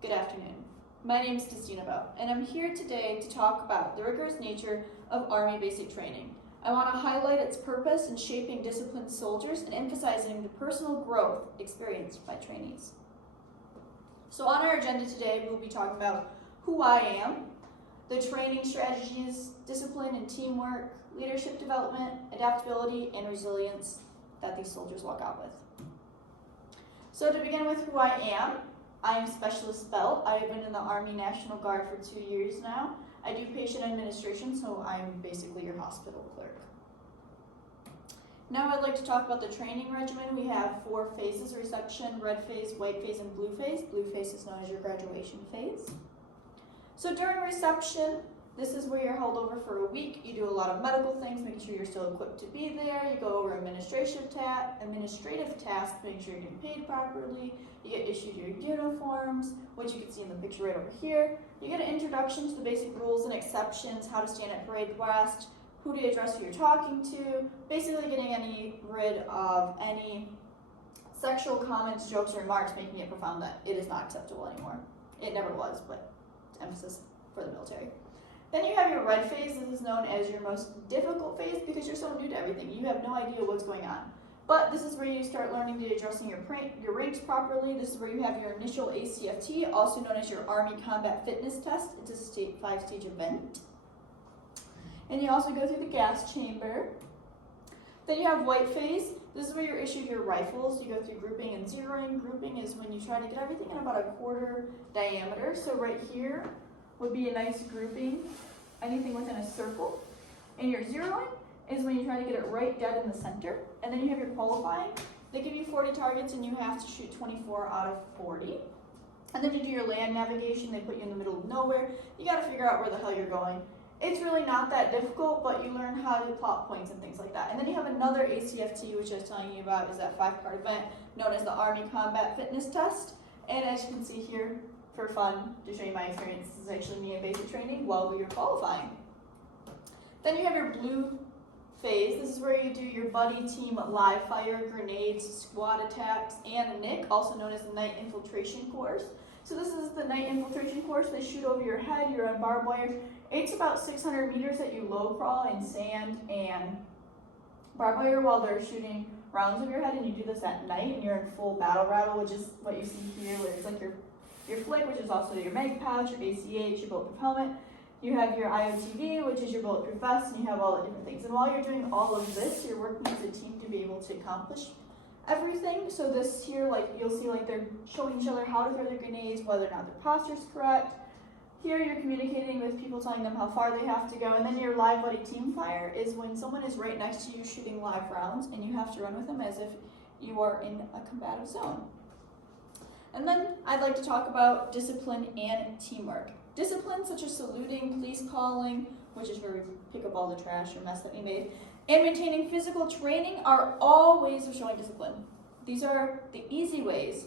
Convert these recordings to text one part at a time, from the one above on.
Good afternoon. My name is Christina Bowe, and I'm here today to talk about the rigorous nature of Army basic training. I want to highlight its purpose in shaping disciplined soldiers and emphasizing the personal growth experienced by trainees. So on our agenda today, we'll be talking about who I am, the training strategies, discipline and teamwork, leadership development, adaptability, and resilience that these soldiers walk out with. So to begin with who I am, I am Specialist Belt. I've been in the Army National Guard for 2 years now. I do patient administration, so I'm basically your hospital clerk. Now I'd like to talk about the training regimen. We have 4 phases: reception, red phase, white phase, and blue phase. Blue phase is known as your graduation phase. So during reception, this is where you're held over for a week. You do a lot of medical things, making sure you're still equipped to be there. You go over administrative tasks, making sure you're getting paid properly. You get issued your uniforms, which you can see in the picture right over here. You get an introduction to the basic rules and exceptions, how to stand at parade west, who to address who you're talking to, basically getting rid of any sexual comments, jokes, or remarks, making it profound that it is not acceptable anymore. It never was, but emphasis for the military. Then you have your red phase. This is known as your most difficult phase because you're so new to everything. You have no idea what's going on. But this is where you start learning to addressing your ranks properly. This is where you have your initial ACFT, also known as your Army Combat Fitness Test. It's a 5-stage event. And you also go through the gas chamber. Then you have white phase. This is where you're issued your rifles. You go through grouping and zeroing. Grouping is when you try to get everything in about a 1/4 diameter. So right here would be a nice grouping, anything within a circle. And your zeroing is when you try to get it right dead in the center. And then you have your qualifying. They give you 40 targets and you have to shoot 24 out of 40. And then you do your land navigation. They put you in the middle of nowhere. You got to figure out where the hell you're going. It's really not that difficult, but you learn how to plot points and things like that. And then you have another ACFT, which I was telling you about, is that 5-part event known as the Army Combat Fitness Test. And as you can see here, for fun, to show you my experience, this is actually me in basic training while we were qualifying. Then you have your blue phase. This is where you do your buddy team live fire, grenades, squad attacks, and a NIC, also known as the Night Infiltration Course. So this is the Night Infiltration Course. They shoot over your head, you're on barbed wire. It's about 600 meters that you low crawl in sand and barbed wire while they're shooting rounds of your head, and you do this at night, and you're in full battle rattle, which is what you see here, where it's like your flick, which is also your mag pouch, your ACH, your bulletproof helmet. You have your IOTV, which is your bulletproof vest, and you have all the different things. And while you're doing all of this, you're working as a team to be able to accomplish everything. So this here, like you'll see, like they're showing each other how to throw their grenades, whether or not their posture's correct. Here you're communicating with people, telling them how far they have to go. And then your live buddy team fire is when someone is right next to you shooting live rounds, and you have to run with them as if you are in a combative zone. And then I'd like to talk about discipline and teamwork. Discipline such as saluting, police calling, which is where we pick up all the trash or mess that we made, and maintaining physical training are all ways of showing discipline. These are the easy ways,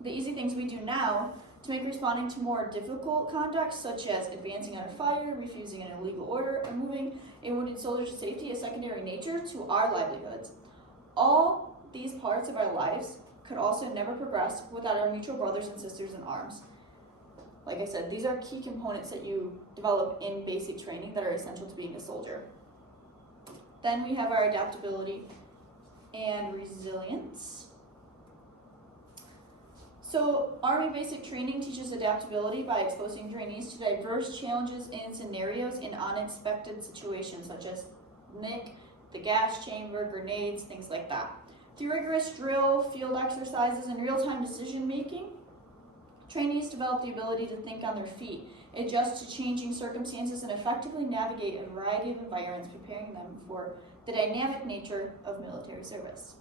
the easy things we do now to make responding to more difficult conduct, such as advancing under fire, refusing an illegal order, and moving a wounded soldier's safety a secondary nature to our livelihoods. All these parts of our lives could also never progress without our mutual brothers and sisters in arms. Like I said, these are key components that you develop in basic training that are essential to being a soldier. Then we have our adaptability and resilience. So Army basic training teaches adaptability by exposing trainees to diverse challenges and scenarios in unexpected situations, such as NIC, the gas chamber, grenades, things like that. Through rigorous drill, field exercises, and real-time decision-making, trainees develop the ability to think on their feet, adjust to changing circumstances, and effectively navigate a variety of environments, preparing them for the dynamic nature of military service.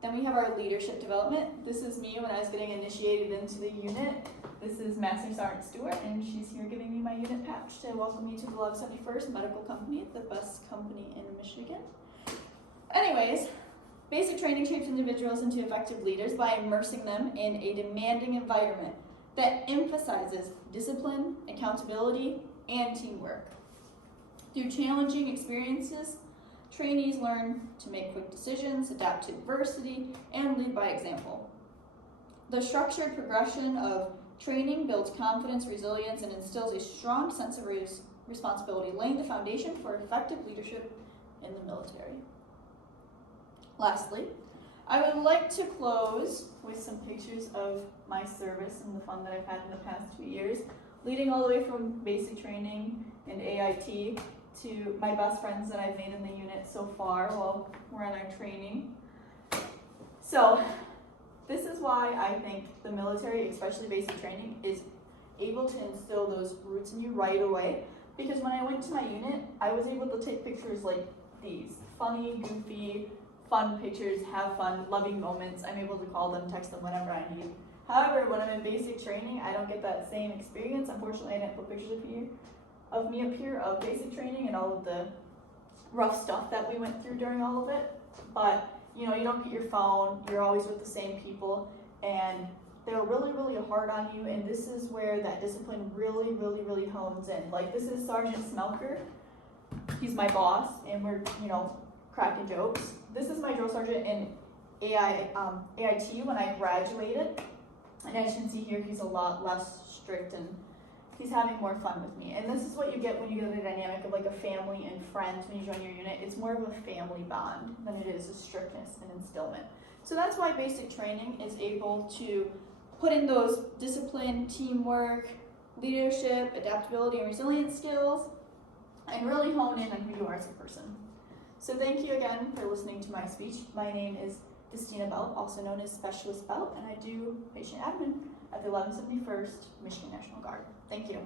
Then we have our leadership development. This is me when I was getting initiated into the unit. This is Master Sergeant Stewart, and she's here giving me my unit patch to welcome me to the Beloved 71st Medical Company, the best company in Michigan. Anyways, basic training shapes individuals into effective leaders by immersing them in a demanding environment that emphasizes discipline, accountability, and teamwork. Through challenging experiences, trainees learn to make quick decisions, adapt to adversity, and lead by example. The structured progression of training builds confidence, resilience, and instills a strong sense of responsibility, laying the foundation for effective leadership in the military. Lastly, I would like to close with some pictures of my service and the fun that I've had in the past 2 years, leading all the way from basic training and AIT to my best friends that I've made in the unit so far while we're on our training. So, this is why I think the military, especially basic training, is able to instill those roots in you right away. Because when I went to my unit, I was able to take pictures like these. Funny, goofy, fun pictures, have fun, loving moments. I'm able to call them, text them whenever I need. However, when I'm in basic training, I don't get that same experience. Unfortunately, I didn't put pictures of me up here of basic training and all of the rough stuff that we went through during all of it. But you know, you don't get your phone, you're always with the same people, and they're really, really hard on you, and this is where that discipline really, really, really hones in. Like, this is Sergeant Smelker. He's my boss, and we're, you know, cracking jokes. This is my drill sergeant in AIT when I graduated, and as you can see here, he's a lot less strict, and he's having more fun with me. And this is what you get when you get the dynamic of like a family and friends when you join your unit. It's more of a family bond than it is a strictness and instillment. So that's why basic training is able to put in those discipline, teamwork, leadership, adaptability, and resilience skills, and really hone in on who you are as a person. So thank you again for listening to my speech. My name is Destina Belt, also known as Specialist Belt, and I do patient admin at the 1171st Michigan National Guard. Thank you.